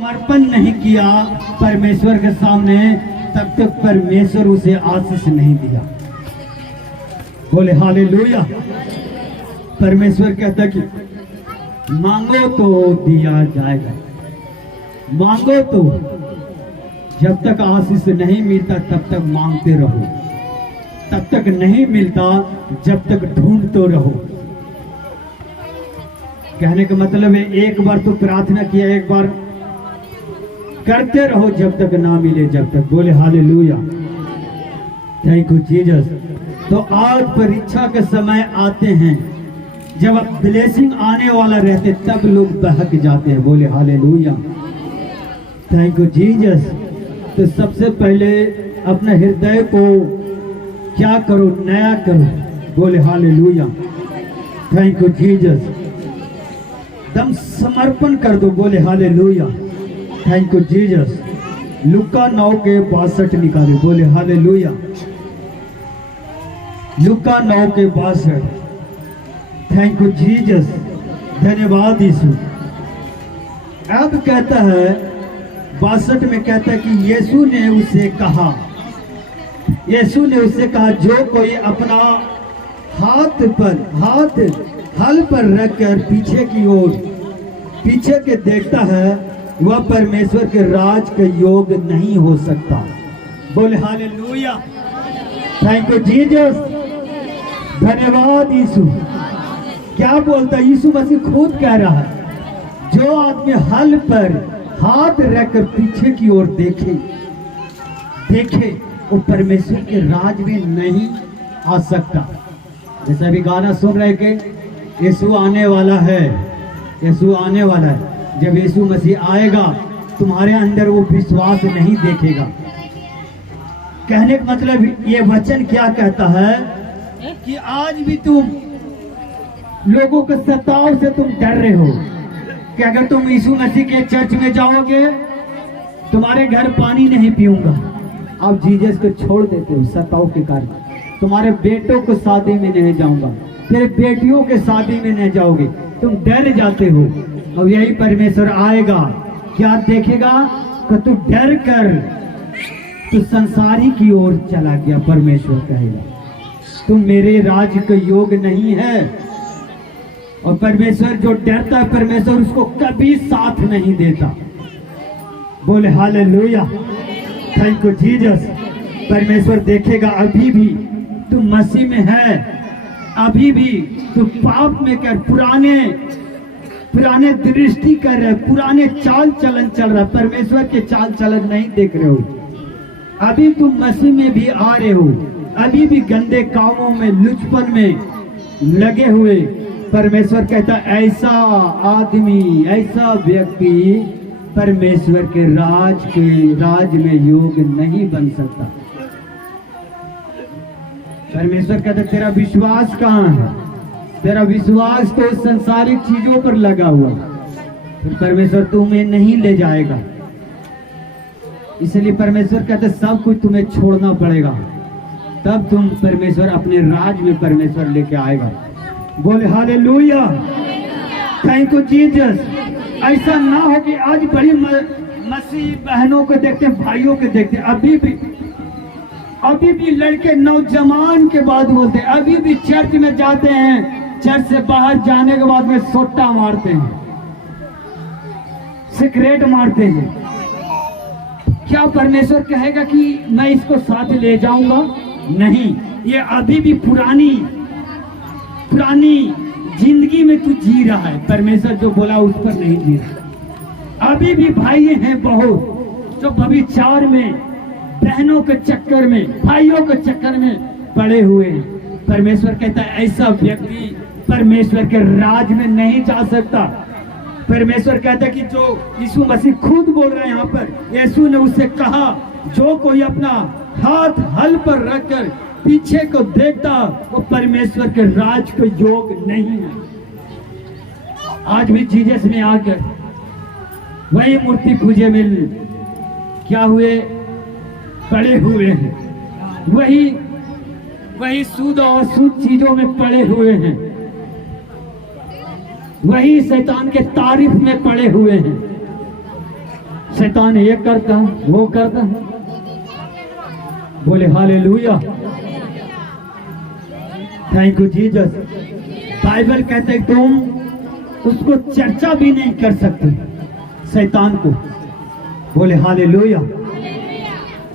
समर्पण नहीं किया परमेश्वर के सामने, तब तक परमेश्वर उसे आशीष नहीं दिया। बोले हालेलुया। परमेश्वर कहता कि मांगो तो दिया जाएगा, मांगो तो। जब तक आशीष नहीं मिलता तब तक मांगते रहो, तब तक नहीं मिलता जब तक ढूंढते रहो। कहने का मतलब है एक बार तो प्रार्थना किया, एक बार करते रहो जब तक ना मिले जब तक। बोले हालेलुया, थैंक यू जीसस। तो आज परीक्षा के समय आते हैं, जब ब्लेसिंग आने वाला रहते तब लोग बहक जाते हैं। बोले हालेलुया, थैंक यू जीसस। तो सबसे पहले अपने हृदय को क्या करो, नया करो। बोले हालेलुया, थैंक यू जीसस। दम समर्पण कर दो। बोले हालेलुया, थैंक यू जीसस। लुका 9 के 62 निकाले। बोले हालेलुया, लुका 9 के 62। थैंक यू जीसस, धन्यवाद यीशु। अब कहता है 62 में कहता है कि यीशु ने उससे कहा, यीशु ने उससे कहा, जो कोई अपना हाथ हल पर रखकर पीछे के देखता है, वह परमेश्वर के राज के योग नहीं हो सकता। बोले हालेलुया, थैंक यू जीसस, धन्यवाद यीशु। क्या बोलता है यीशु मसीह खुद कह रहा है, जो आदमी हल पर हाथ रखकर पीछे की ओर देखे वो परमेश्वर के राज में नहीं आ सकता। जैसे अभी गाना सुन रहे के यीशु आने वाला है, यीशु आने वाला है। जब यीशु मसीह आएगा तुम्हारे अंदर वो विश्वास नहीं देखेगा। कहने का मतलब ये वचन क्या कहता है कि आज भी तुम लोगों के सताव से तुम डर रहे हो कि अगर तुम यीशु मसीह के चर्च में जाओगे तुम्हारे घर पानी नहीं पीऊंगा। आप जीसस को छोड़ देते हो सताव के कारण। तुम्हारे बेटों को शादी में नहीं जाऊंगा, तेरे बेटियों के शादी में नहीं जाओगे, तुम डर जाते हो। और यही परमेश्वर आएगा, क्या देखेगा कि तू डर कर तू संसारी की ओर चला गया। परमेश्वर कहेगा तुम मेरे राज के योग नहीं है। और परमेश्वर जो डरता है परमेश्वर उसको कभी साथ नहीं देता। बोले हालेलुया, थैंक यू जीसस। परमेश्वर देखेगा अभी भी तुम मसीह में है, अभी भी तुम पाप में कर पुराने दृष्टि कर रहे, पुराने चाल चलन चल रहा, परमेश्वर के चाल चलन नहीं देख रहे हो। अभी तुम मसीह में भी आ रहे हो, अभी भी गंदे कामों में लुचपन में लगे हुए। परमेश्वर कहता ऐसा आदमी, ऐसा व्यक्ति परमेश्वर के राज में योग नहीं बन सकता। परमेश्वर कहता तेरा विश्वास कहाँ है? तेरा विश्वास तो संसारिक चीजों पर लगा हुआ, फिर परमेश्वर तुम्हें नहीं ले जाएगा। इसलिए परमेश्वर कहते सब कुछ तुम्हें छोड़ना पड़ेगा, तब तुम परमेश्वर अपने राज में परमेश्वर लेके आएगा। बोले हालेलुया, थैंक यू जीसस। ऐसा ना हो कि आज बड़ी मसीह बहनों को देखते, भाइयों को देखते, अभी भी लड़के नौजवान के बाद बोलते, अभी भी चर्च में जाते हैं, चर्च से बाहर जाने के बाद में सोटा मारते हैं, सिगरेट मारते हैं। क्या परमेश्वर कहेगा कि मैं इसको साथ ले जाऊंगा? नहीं, ये अभी भी पुरानी जिंदगी में तू जी रहा है। परमेश्वर जो बोला उस पर नहीं जी रहा। अभी भी भाई हैं बहुत जो व्यभिचार में, बहनों के चक्कर में, भाइयों के चक्कर में पड़े हुए हैं। परमेश्वर कहता है ऐसा व्यक्ति परमेश्वर के राज में नहीं जा सकता। परमेश्वर कहता है कि जो यीशु मसीह खुद बोल रहे हैं यहाँ पर, यीशु ने उससे कहा जो कोई अपना हाथ हल पर रखकर पीछे को देखता वो परमेश्वर के राज को योग नहीं है। आज भी जीसस में आकर वही मूर्ति पूजे में क्या हुए, पड़े हुए हैं, वही सूद और सूद चीजों में पड़े हुए हैं, वही शैतान के तारीफ में पड़े हुए हैं। शैतान ये करता है वो करता है। बोले hallelujah, thank you Jesus. Bible कहते हैं तुम उसको चर्चा भी नहीं कर सकते शैतान को। बोले हालेलुया।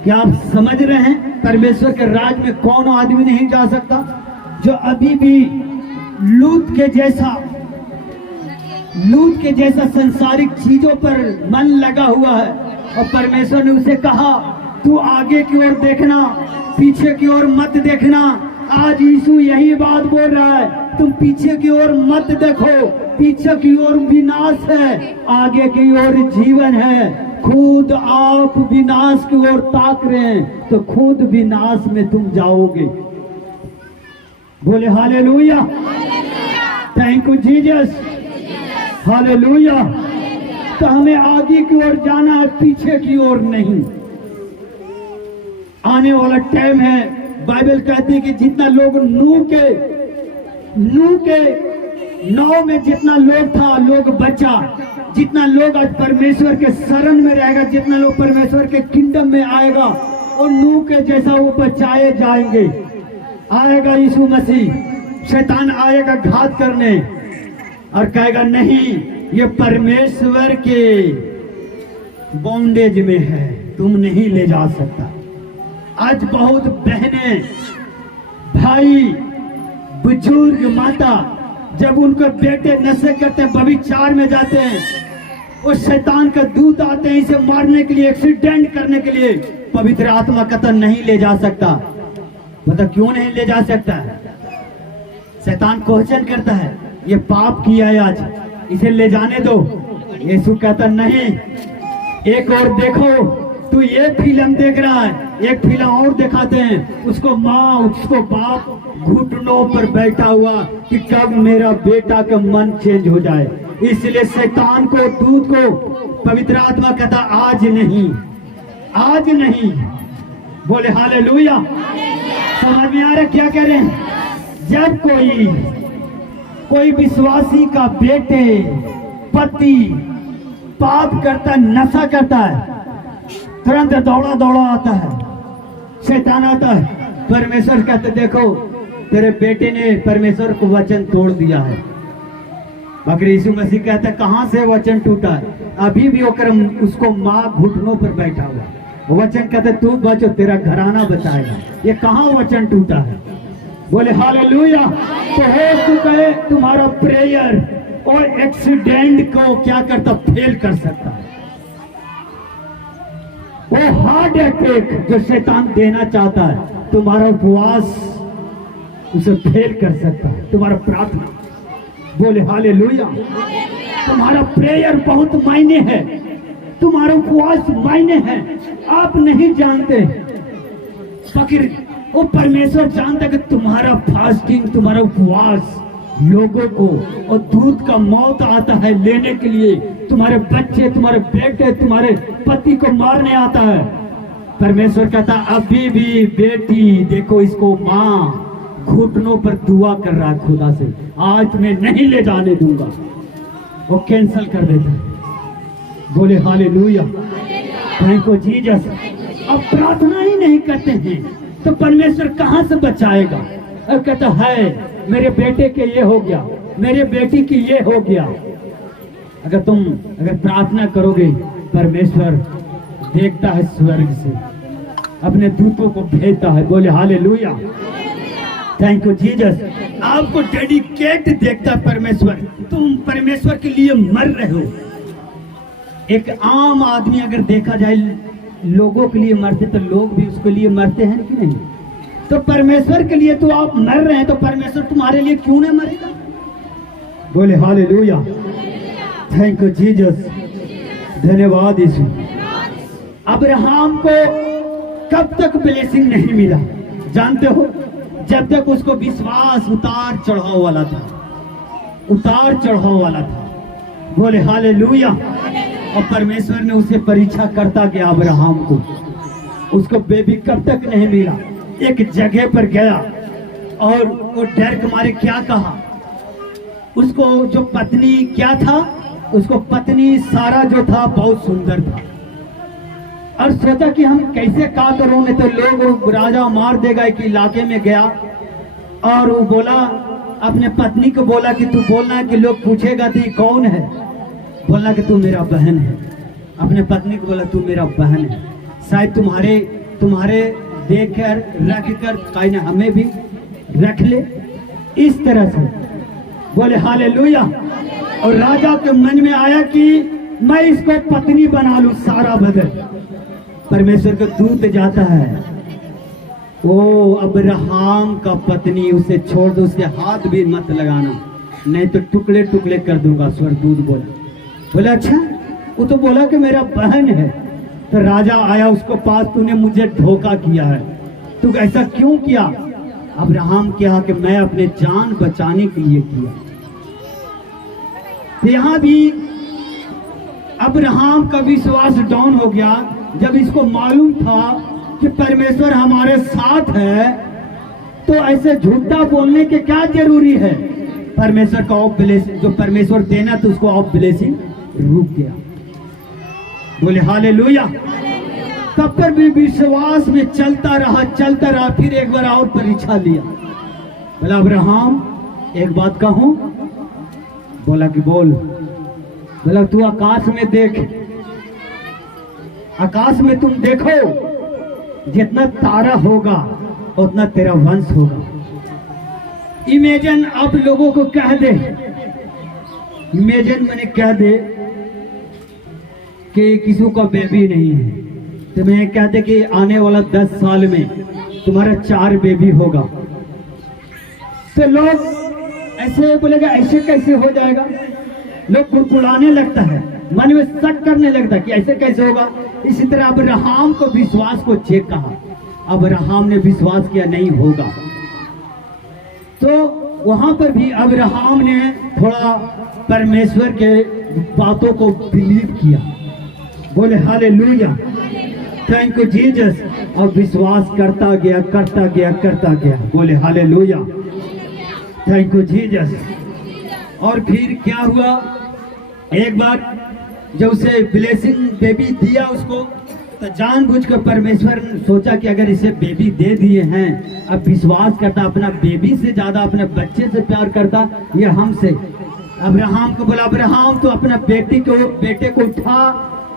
क्या आप समझ रहे हैं परमेश्वर के राज में कौन आदमी नहीं जा सकता? जो अभी भी लूत के जैसा संसारिक चीजों पर मन लगा हुआ है, और परमेश्वर ने उसे कहा तू आगे की ओर देखना, पीछे की ओर मत देखना। आज यीशु यही बात बोल रहा है, तुम पीछे की ओर मत देखो, पीछे की ओर विनाश है, आगे की ओर जीवन है। खुद आप विनाश की ओर ताक रहे हैं तो खुद विनाश में तुम जाओगे। बोले hallelujah, thank you Jesus, hallelujah. तो हमें आगे की ओर जाना है, पीछे की ओर नहीं। आने वाला टाइम है, बाइबल कहती है कि जितना लोग नूह के नाव में जितना लोग था, लोग बचा, जितना लोग आज परमेश्वर के शरण में रहेगा, जितना लोग परमेश्वर के किंगडम में आएगा, और नूह के जैसा वो बचाए जाएंगे। आएगा यीशु मसीह, शैतान आएगा घात करने और कहेगा नहीं, ये परमेश्वर के बॉन्डेज में है, तुम नहीं ले जा सकता। आज बहुत बहनें, भाई, बुजुर्ग, माता, जब उनके बेटे नशे करते हैं, व्यभिचार में जाते हैं, उस शैतान का दूत आते हैं इसे मारने के लिए, एक्सीडेंट करने के लिए, पवित्र आत्मा कतन नहीं ले जा सकता। मतलब क्यों नहीं ले जा सकता? शैतान क्वेश्चन करता है, ये पाप किया है आज, इसे ले जाने दो। यीशु कहता नहीं, एक और देखो, तू ये फिल्म देख रहा है, एक फिल्म और दिखाते हैं, उसको माँ उसको बाप घुटनों पर बैठा हुआ कि कब मेरा बेटा का मन चेंज हो जाए। इसलिए शैतान को, दूत को पवित्र आत्मा कहता आज नहीं, आज नहीं। बोले हालेलुया। समझ में आ रहा क्या कह रहे हैं? जब कोई विश्वासी का बेटे, पति पाप करता, नशा करता है, तुरंत दौड़ा आता है, शैतान आता है। परमेश्वर कहते देखो तेरे बेटे ने परमेश्वर को वचन तोड़ दिया है। मगर यीशु मसीह कहता है कहां से वचन टूटा है? अभी भी उसको माँ घुटनों पर बैठा हुआ, वचन कहते तू बचो, तेरा घराना बचाएगा। ये कहां वचन टूटा है? बोले हालेलुया। तो हो चुका है तुम्हारा प्रेयर, और एक्सीडेंट को क्या करता, फेल कर सकता है। वो हार्ट अटैक जो शैतान देना चाहता है, तुम्हारा उपवास उसे फेल कर सकता है, तुम्हारा प्रार्थना। बोले हालेलुया। तुम्हारा प्रेयर बहुत मायने है, तुम्हारा उपवास मायने है, आप नहीं जानते। फकीर वो परमेश्वर जानता है कि तुम्हारा फास्टिंग, तुम्हारा उपवास लोगों को, और दूत का मौत आता है लेने के लिए, तुम्हारे बच्चे, तुम्हारे बेटे, तुम्हारे पति को मारने आता है। परमेश्वर कहता अभी भी बेटी देखो, इसको माँ घुटनों पर दुआ कर रहा है खुदा से, आज मैं नहीं ले जाने दूंगा। वो कैंसल कर देता है। बोले हालेलुया, थैंक यू जीसस। अब प्रार्थना ही नहीं करते हैं तो परमेश्वर कहां से बचाएगा? अब कहता है मेरे बेटे के ये हो गया, मेरे बेटी की ये हो गया। अगर प्रार्थना करोगे, परमेश्वर देखता है स्वर्ग से, अपने दूतों को भेजता है। बोले हालेलुया, थैंक यू जीसस। आपको डेडिकेट देखता है परमेश्वर, तुम परमेश्वर के लिए मर रहे हो। एक आम आदमी अगर देखा जाए लोगों के लिए मरते, तो लोग भी उसके लिए मरते हैं कि नहीं? तो परमेश्वर के लिए तो आप मर रहे हैं, तो परमेश्वर तुम्हारे लिए क्यों नहीं मरेगा? बोले हालेलुया, थैंक यू जीसस, धन्यवाद यीशु। अब्राहम को कब तक ब्लेसिंग नहीं मिला जानते हो? जब तक उसको विश्वास उतार चढ़ाव वाला था, उतार चढ़ाव वाला था। बोले हालेलुया। और परमेश्वर ने उसे परीक्षा करता गया अब्राहम को, उसको बेबी कब तक नहीं मिला। एक जगह पर गया और वो डर के मारे क्या कहा, उसको जो पत्नी क्या था, उसको पत्नी सारा जो था बहुत सुंदर था, और सोचा कि हम कैसे का करो, नहीं तो लोग राजा मार देगा। एक इलाके में गया और वो बोला, अपने पत्नी को बोला कि तू बोलना कि लोग पूछेगा तो कौन है, बोलना कि तू मेरा बहन है। अपने पत्नी को बोला तू मेरा बहन है, शायद तुम्हारे देख कर रख कर कहीं ना हमें भी रख ले। इस तरह से बोले हालेलुया। और राजा के मन में आया कि मैं इसको पत्नी बना लूं, सारा बदल। परमेश्वर का दूत जाता है, ओ अब्राहम का पत्नी उसे छोड़ दो, उसके हाथ भी मत लगाना, नहीं तो टुकड़े टुकड़े कर दूंगा। स्वर्गदूत बोला अच्छा, वो तो बोला कि मेरा बहन है। तो राजा आया उसको पास, तूने मुझे धोखा किया है, तू ऐसा क्यों किया? अब्राहम कहा कि मैं अपने जान बचाने के लिए किया। तो यहाँ भी अब्राहम का विश्वास डाउन हो गया। जब इसको मालूम था कि परमेश्वर हमारे साथ है, तो ऐसे झूठा बोलने के क्या जरूरी है। परमेश्वर का ऑफ ब्लेसिंग जो परमेश्वर देना तो उसको ऑफ ब्लेसिंग रुक गया। बोले हालेलुया। तब पर भी विश्वास में चलता रहा। फिर एक बार और परीक्षा लिया। बोला अब्राहम एक बात कहूं? बोला कि बोल। बोला तू आकाश में देख, आकाश में तुम देखो, जितना तारा होगा उतना तेरा वंश होगा। इमेजिन अब लोगों को कह दे, इमेजिन मैंने कह दे कि किसी का बेबी नहीं है, तो मैं कहते कि आने वाला 10 साल में तुम्हारा 4 बेबी होगा। तो लोग ऐसे बोलेगा ऐसे कैसे हो जाएगा, लोग कुड़कुड़ाने लगता है, मन में शक करने लगता है कि ऐसे कैसे होगा। इसी तरह अब्राहम को विश्वास को चेक कहा, अब्राहम ने विश्वास किया नहीं होगा। तो वहां पर भी अब्राहम ने थोड़ा परमेश्वर के बातों को बिलीव किया। बोले हालेलुया, थैंक यू जीसस। और विश्वास करता गया। बोले हालेलुया, थैंक यू जीसस। और फिर क्या हुआ, एक बार जब उसे ब्लेसिंग बेबी दिया उसको, तो जानबूझकर परमेश्वर ने सोचा कि अगर इसे बेबी दे दिए हैं, अब विश्वास करता, अपना बेबी से ज्यादा अपने बच्चे से प्यार करता ये हमसे। अब्राहम को बोला अब्राहम तो अपना बेटे को उठा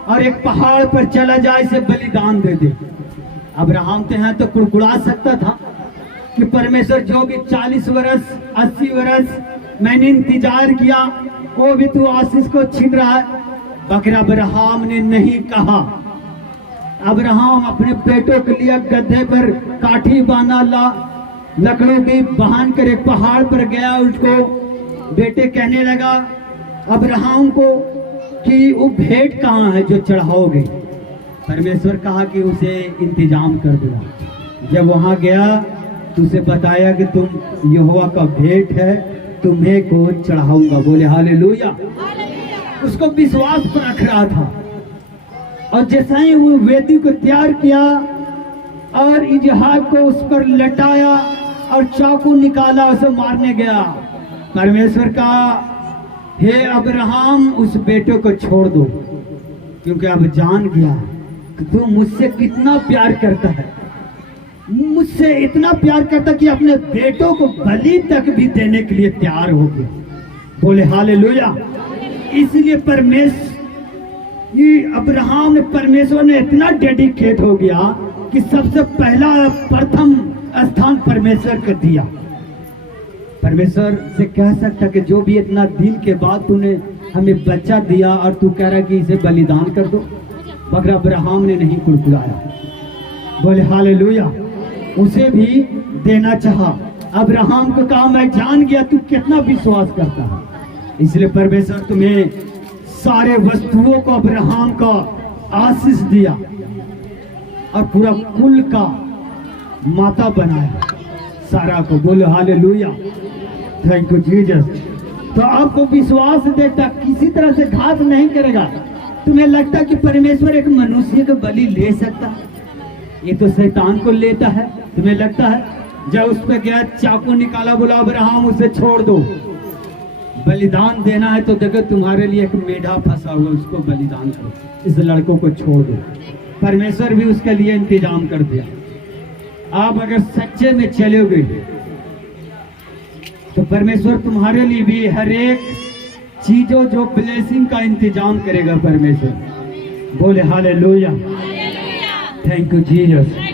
और एक पहाड़ पर चला जाए, इसे बलिदान दे दे। अब्राहम तो हैं तो कुड़कुड़ा सकता था कि परमेश्वर जो भी 40 वर्ष 80 वर्ष मैंने इंतजार किया, वो भी तू आशीष को छीन रहा है। मगर अब्राहम ने नहीं कहा। अब्राहम अपने बेटों के लिए गड्ढे पर काठी बांधा, लकड़ों की बांध कर एक पहाड़ पर गया। उसको बेटे कहने लगा अब्राहम को कि वो भेंट कहाँ है जो चढ़ाओगे। परमेश्वर कहा कि उसे इंतजाम कर दिया। जब वहां गया तो उसे बताया कि तुम यहोवा का भेंट है, तुम्हें को चढ़ाऊंगा। बोले हालेलुया। उसको विश्वास पर रख रहा था। और जैसा ही वो वेदी को तैयार किया और इजहाक को उस पर लटाया और चाकू निकाला, उसे मारने गया। परमेश्वर का हे अब्राहम उस बेटे को छोड़ दो, क्योंकि अब जान गया कि तू मुझसे कितना प्यार करता है, मुझसे इतना प्यार करता कि अपने बेटों को बलि तक भी देने के लिए तैयार हो गया। बोले हालेलुया। इसलिए अब्राहम ने परमेश्वर ने इतना डेडिकेट हो गया कि सबसे पहला प्रथम स्थान परमेश्वर को दिया। परमेश्वर से कह सकता कि जो भी इतना दिन के बाद तूने हमें बच्चा दिया और तू कह रहा कि इसे बलिदान कर दो, मगर अब्राहम ने नहीं कुड़कुड़ाया। बोले हालेलुया। उसे भी देना चाहा। अब्राहम को कहा मैं जान गया तू कितना विश्वास करता है, इसलिए परमेश्वर तुम्हें सारे वस्तुओं को अब्राहम का आशीष दिया और पूरा कुल का माता बनाया सारा को। बोले हालेलुया, थैंक यू जीसस। तो आपको विश्वास देखता किसी तरह से घात नहीं करेगा। तुम्हें लगता कि परमेश्वर एक मनुष्य को बलि ले सकता, ये तो शैतान को लेता है। तुम्हें लगता है जब उस पर गया चाकू निकाला, बोला अब्राहम उसे छोड़ दो, बलिदान देना है तो देखो तुम्हारे लिए एक मेढा फंसा हुआ, उसको बलिदान करो, इस लड़कों को छोड़ दो। परमेश्वर भी उसके लिए इंतजाम कर दिया। आप अगर सच्चे में चलोगे तो परमेश्वर तुम्हारे लिए भी हर एक चीजों जो ब्लेसिंग का इंतजाम करेगा परमेश्वर। बोले हालेलुया, थैंक यू जीसस।